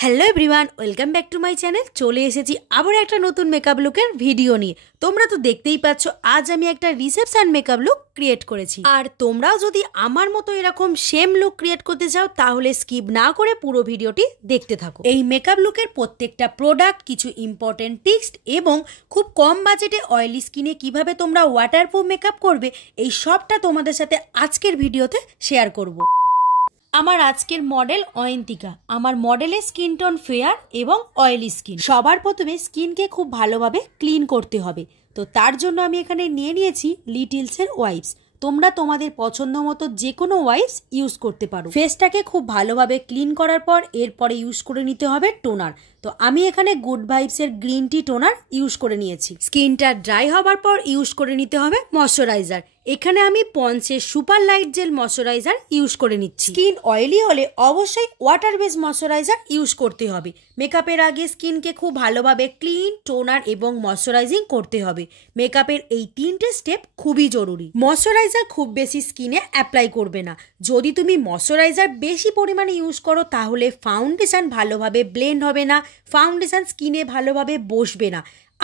Hello everyone, welcome back to my channel. চলে এসেছি আবার একটা নতুন মেকআপ লুকের ভিডিও নিয়ে। তোমরা তো দেখতেই পাচ্ছ, আজ আমি একটা রিসেপশন মেকআপ লুক ক্রিয়েট করেছি। আর তোমরাও যদি আমার মতো এরকম সেম লুক ক্রিয়েট করতে চাও তাহলে স্কিপ না করে পুরো ভিডিওটি দেখতে থাকো। এই মেকআপ লুকের প্রত্যেকটা প্রোডাক্ট, কিছু ইম্পর্টেন্ট টিপস এবং খুব কম বাজেটে অয়েলি স্কিনে কিভাবে তোমরা ওয়াটারপ্রুফ মেকআপ করবে, এই সবটা তোমাদের সাথে আজকের ভিডিওতে শেয়ার করব। আমার আজকের মডেল অয়ন্তিকা। আমার মডেলের স্কিন টোন ফেয়ার এবং অয়েলি স্কিন। সবার প্রথমে স্কিনকে খুব ভালোভাবে ক্লিন করতে হবে, তো তার জন্য আমি এখানে নিয়ে নিয়েছি লিটিলসের ওয়াইপস। তোমরা তোমাদের পছন্দ মতো যে কোনো ওয়াইপস ইউজ করতে পারো। ফেসটাকে খুব ভালোভাবে ক্লিন করার পর এরপরে ইউজ করে নিতে হবে টোনার। তো আমি এখানে গুড ভাইবসের গ্রিন টি টোনার ইউজ করে নিয়েছি। স্কিনটা ড্রাই হবার পর ইউজ করে নিতে হবে ময়শ্চারাইজার। এখানে আমি পন্সের super light gel moisturiser use করে নিচ্ছি। স্কিন অয়েলি হলে অবশ্যই ওয়াটার বেস ময়শ্চারাইজার ইউজ করতে হবে। মেকআপের আগে স্কিনকে খুব ভালোভাবে ক্লিন, টোনার এবং ময়শ্চারাইজিং করতে হবে। মেকআপের এই তিনটে স্টেপ খুবই জরুরি। ময়শ্চারাইজার খুব বেশি স্কিনে অ্যাপ্লাই করবে না। যদি তুমি ময়শ্চারাইজার বেশি পরিমাণে ইউজ করো তাহলে ফাউন্ডেশন ভালোভাবে ব্লেন্ড হবে না, ফাউন্ডেশন স্কিনে ভালোভাবে বসবে না,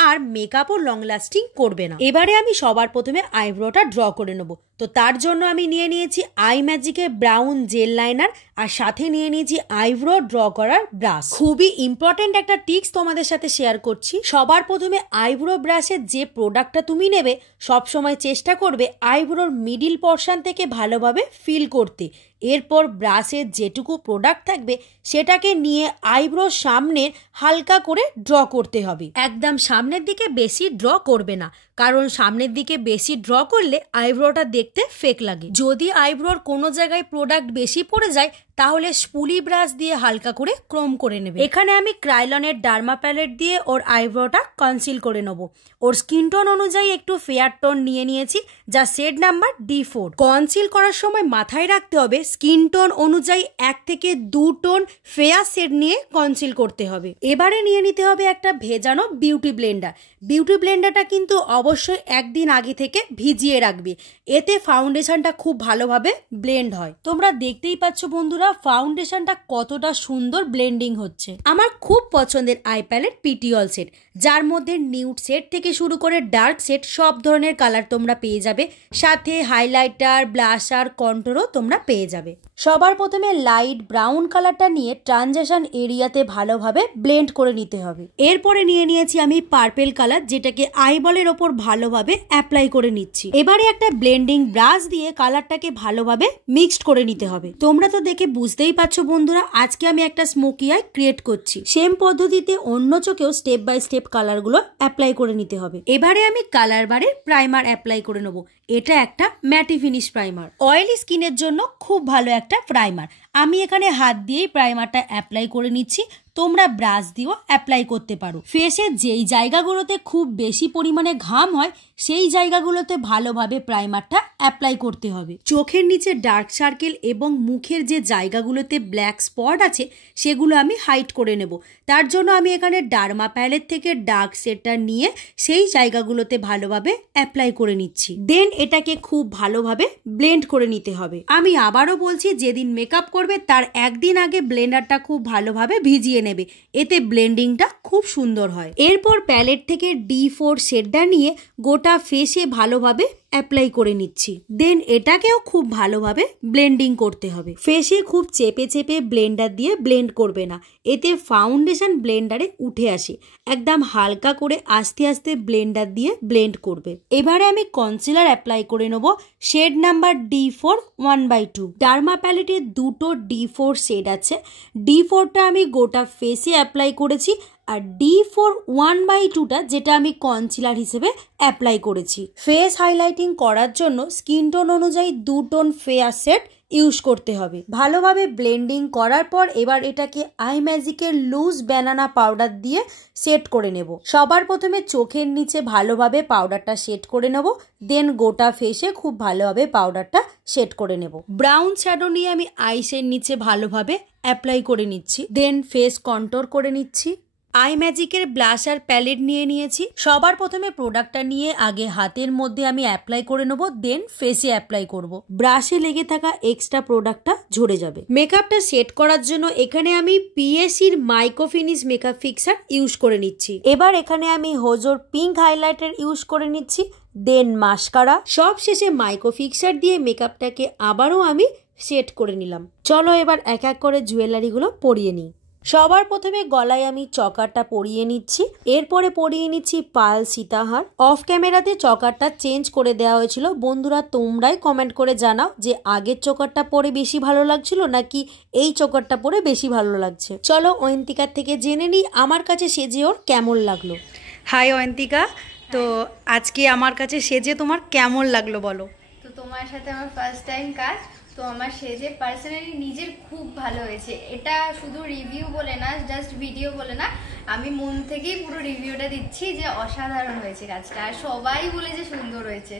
আর মেকআপও লং লাস্টিং করবে না। এবারে আমি সবার প্রথমে আইব্রোটা ড্র করে নেব। তো তার জন্য আমি নিয়ে নিয়েছি আই ম্যাজিকের ব্রাউন জেল লাইনার, আর সাথে নিয়ে নিয়েছি আইব্রো ড্র করার ব্রাশ। খুবই ইম্পর্টেন্ট একটা টিপস তোমাদের সাথে শেয়ার করছি। সবার প্রথমে আইব্রো ব্রাশের যে প্রোডাক্টটা তুমি নেবে সবসময় চেষ্টা করবে আইব্রোর মিডিল পোর্শন থেকে ভালোভাবে ফিল করতে। এরপর ব্রাশের যেটুকু প্রোডাক্ট থাকবে সেটাকে নিয়ে আইব্রোর সামনের হালকা করে ড্র করতে হবে। একদম সামনের দিকে বেশি ড্র করবে না, কারণ সামনের দিকে বেশি ড্র করলে আইব্রোটা দেখতে ফেক লাগে। যদি আইব্রোর কোনো জায়গায় প্রোডাক্ট বেশি পড়ে যায় তাহলে স্পুলি ব্রাশ দিয়ে হালকা করে ক্রোম করে নেবে। এখানে আমি ক্রাইলনের ডার্মা প্যালেট দিয়ে ওর আইব্রোটা কনসিল করে নেব। ওর স্কিন টোন অনুযায়ী একটু ফেয়ার টোন নিয়ে নিয়েছি, যা শেড নাম্বার D4। কনসিল করার সময় মাথায় রাখতে হবে স্কিন টোন অনুযায়ী 1 থেকে 2 টোন ফেয়ার শেড নিয়ে কনসিল করতে হবে। এবারে নিয়ে নিতে হবে একটা ভেজানো বিউটি ব্লেন্ডার। বিউটি ব্লেন্ডারটা কিন্তু অবশ্যই একদিন আগে থেকে ভিজিয়ে রাখবে, এতে ফাউন্ডেশনটা খুব ভালোভাবে ব্লেন্ড হয়। তোমরা দেখতেই পাচ্ছ বন্ধুরা ফাউন্ডেশনটা কতটা সুন্দর ব্লেন্ডিং হচ্ছে। আমার খুব পছন্দের আই প্যালেট পিটিঅল সেট, যার মধ্যে নিউড সেট থেকে শুরু করে ডার্ক সেট সব ধরনের কালার তোমরা পেয়ে যাবে। সাথে হাইলাইটার, ব্লাশার, কন্ট্রোরও তোমরা পেয়ে যাবে। সবার প্রথমে লাইট ব্রাউন কালারটা নিয়ে ট্রানজিশন এরিয়াতে ভালোভাবে ব্লেন্ড করে নিতে হবে। এরপরে নিয়ে নিয়েছি আমি পার্পেল কালার, যেটাকে আইবলের ওপর ভালোভাবে অ্যাপ্লাই করে নিচ্ছি। এবারে একটা ব্লেন্ডিং ব্রাশ দিয়ে কালারটাকে ভালোভাবে মিক্সড করে নিতে হবে। তোমরা তো দেখে বুঝতেই পারছো বন্ধুরা, আজকে আমি একটা স্মোকি আই ক্রিয়েট করছি। সেম পদ্ধতিতে অন্য চোখেও স্টেপ বাই স্টেপ কালারগুলো অ্যাপ্লাই করে নিতে হবে। এবারে আমি কালার বারের প্রাইমার অ্যাপ্লাই করে নেবো। এটা একটা ম্যাটি ফিনিশ প্রাইমার, অয়েলি স্কিনের জন্য খুব ভালো একটা প্রাইমার। আমি এখানে হাত দিয়েই প্রাইমারটা অ্যাপ্লাই করে নিচ্ছি। তোমরা ব্রাশ দিয়েও অ্যাপ্লাই করতে পারো। ফেসের যেই জায়গাগুলোতে খুব বেশি পরিমাণে ঘাম হয় সেই জায়গাগুলোতে ভালোভাবে প্রাইমারটা অ্যাপ্লাই করতে হবে। চোখের নিচে ডার্ক সার্কেল এবং মুখের যে জায়গাগুলোতে ব্ল্যাক স্পট আছে সেগুলো আমি হাইড করে নেব। তার জন্য আমি এখানে ডার্মা প্যালেট থেকে ডার্ক শেডটা নিয়ে সেই জায়গাগুলোতে ভালোভাবে অ্যাপ্লাই করে নিচ্ছি। দেন এটাকে খুব ভালোভাবে ব্লেন্ড করে নিতে হবে। আমি আবারও বলছি, যেদিন মেকআপ করবে তার একদিন আগে ব্লেন্ডারটা খুব ভালোভাবে ভিজিয়ে নেবে, এতে ব্লেন্ডিংটা খুব সুন্দর হয়। এরপর প্যালেট থেকে D4 শেডটা নিয়ে গোটা ফেসে ভালোভাবে অ্যাপ্লাই করে নিচ্ছি। দেন এটাকেও খুব ভালোভাবে ব্লেন্ডিং করতে হবে। ফেসে খুব চেপে চেপে ব্লেন্ডার দিয়ে ব্লেন্ড করবে না, এতে ফাউন্ডেশন ব্লেন্ডারে উঠে আসে। একদম হালকা করে আস্তে আস্তে ব্লেন্ডার দিয়ে ব্লেন্ড করবে। এবারে আমি কনসিলার অ্যাপ্লাই করে নেব, শেড নাম্বার D4 1/2। ডার্মা প্যালেটে দুটো D4 শেড আছে। D4টা আমি গোটা ফেসে অ্যাপ্লাই করেছি, আর D4 1/2টা যেটা আমি কনসিলার হিসেবে অ্যাপ্লাই করেছি। ফেস হাইলাইটিং করার জন্য স্কিন টোন অনুযায়ী 2 টোন ফেয়ার সেট ইউজ করতে হবে। ভালোভাবে ব্লেন্ডিং করার পর এবার এটাকে আই ম্যাজিকের লুজ ব্যানানা পাউডার দিয়ে সেট করে নেব। সবার প্রথমে চোখের নিচে ভালোভাবে পাউডারটা সেট করে নেব, দেন গোটা ফেসে খুব ভালোভাবে পাউডারটা সেট করে নেব। ব্রাউন শ্যাডো নিয়ে আমি আইসের নিচে ভালোভাবে অ্যাপ্লাই করে নিচ্ছি। দেন ফেস কন্ট্রোল করে নিচ্ছি। আই ম্যাজিকের ব্লাশ আর প্যালেট নিয়ে নিয়েছি। সবার প্রথমে প্রোডাক্টটা নিয়ে আগে হাতের মধ্যে আমি অ্যাপ্লাই করে নেবো, দেন ফেসে অ্যাপ্লাই করব। ব্রাশে লেগে থাকা এক্সট্রা প্রোডাক্টটা ঝরে যাবে। মেকআপটা সেট করার জন্য এখানে আমি পিএসির micro finish makeup fixer use করে নিচ্ছি। এবার এখানে আমি হোজোর পিঙ্ক হাইলাইটার ইউজ করে নিচ্ছি, দেন মাস্কারা। সব শেষে মাইক্রো ফিক্সার দিয়ে মেকআপটাকে আবারও আমি সেট করে নিলাম। চলো এবার এক এক করে জুয়েলারিগুলো পরিয়ে নিই। সবার প্রথমে গলায় আমি চকারটা পরিয়ে নিচ্ছি, এরপরে পরিয়ে নিচ্ছি পাল সীতাহার। অফ ক্যামেরাতে চকারটা চেঞ্জ করে দেওয়া হয়েছিল। বন্ধুরা তোমরাই কমেন্ট করে জানাও যে আগের চকারটা পরে বেশি ভালো লাগছিল নাকি এই চকারটা পরে বেশি ভালো লাগছে। চলো অয়ন্তিকার থেকে জেনে নিই আমার কাছে সেজে ওর কেমন লাগলো। হাই অয়ন্তিকা, তো আজকে আমার কাছে সেজে তোমার কেমন লাগলো বলো। তো তোমার সাথে আমার ফার্স্ট টাইম কাজ, তো আমার সেজে পার্সোনালি নিজের খুব ভালো হয়েছে। এটা শুধু রিভিউ বলে না, জাস্ট ভিডিও বলে না, আমি মন থেকেই পুরো রিভিউটা দিচ্ছি যে অসাধারণ হয়েছে কাজটা, আর সবাই বলে যে সুন্দর হয়েছে।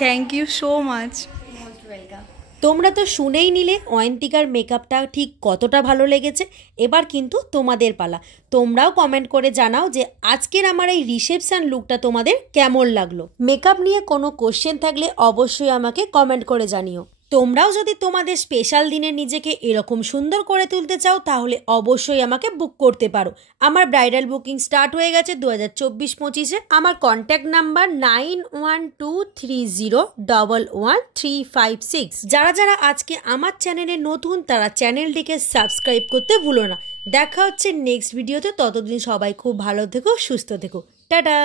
Thank you so much. Most welcome. তোমরা তো শুনেই নিলে অয়ন্তিকার মেকআপটা ঠিক কতটা ভালো লেগেছে। এবার কিন্তু তোমাদের পালা। তোমরাও কমেন্ট করে জানাও যে আজকের আমার এই রিসেপশন লুকটা তোমাদের কেমন লাগলো। মেকআপ নিয়ে কোনো কোশ্চেন থাকলে অবশ্যই আমাকে কমেন্ট করে জানিও। তোমরাও যদি তোমাদের স্পেশাল দিনে নিজেকে এরকম সুন্দর করে তুলতে চাও তাহলে অবশ্যই আমাকে বুক করতে পারো। আমার ব্রাইডাল বুকিং স্টার্ট হয়ে গেছে 2024-25-এ। আমার কন্ট্যাক্ট নাম্বার 9123011356। যারা যারা আজকে আমার চ্যানেলে নতুন তারা চ্যানেলটিকে সাবস্ক্রাইব করতে ভুলো না। দেখা হচ্ছে নেক্সট ভিডিওতে। ততদিন সবাই খুব ভালো থেকো, সুস্থ থেকো। টাটা।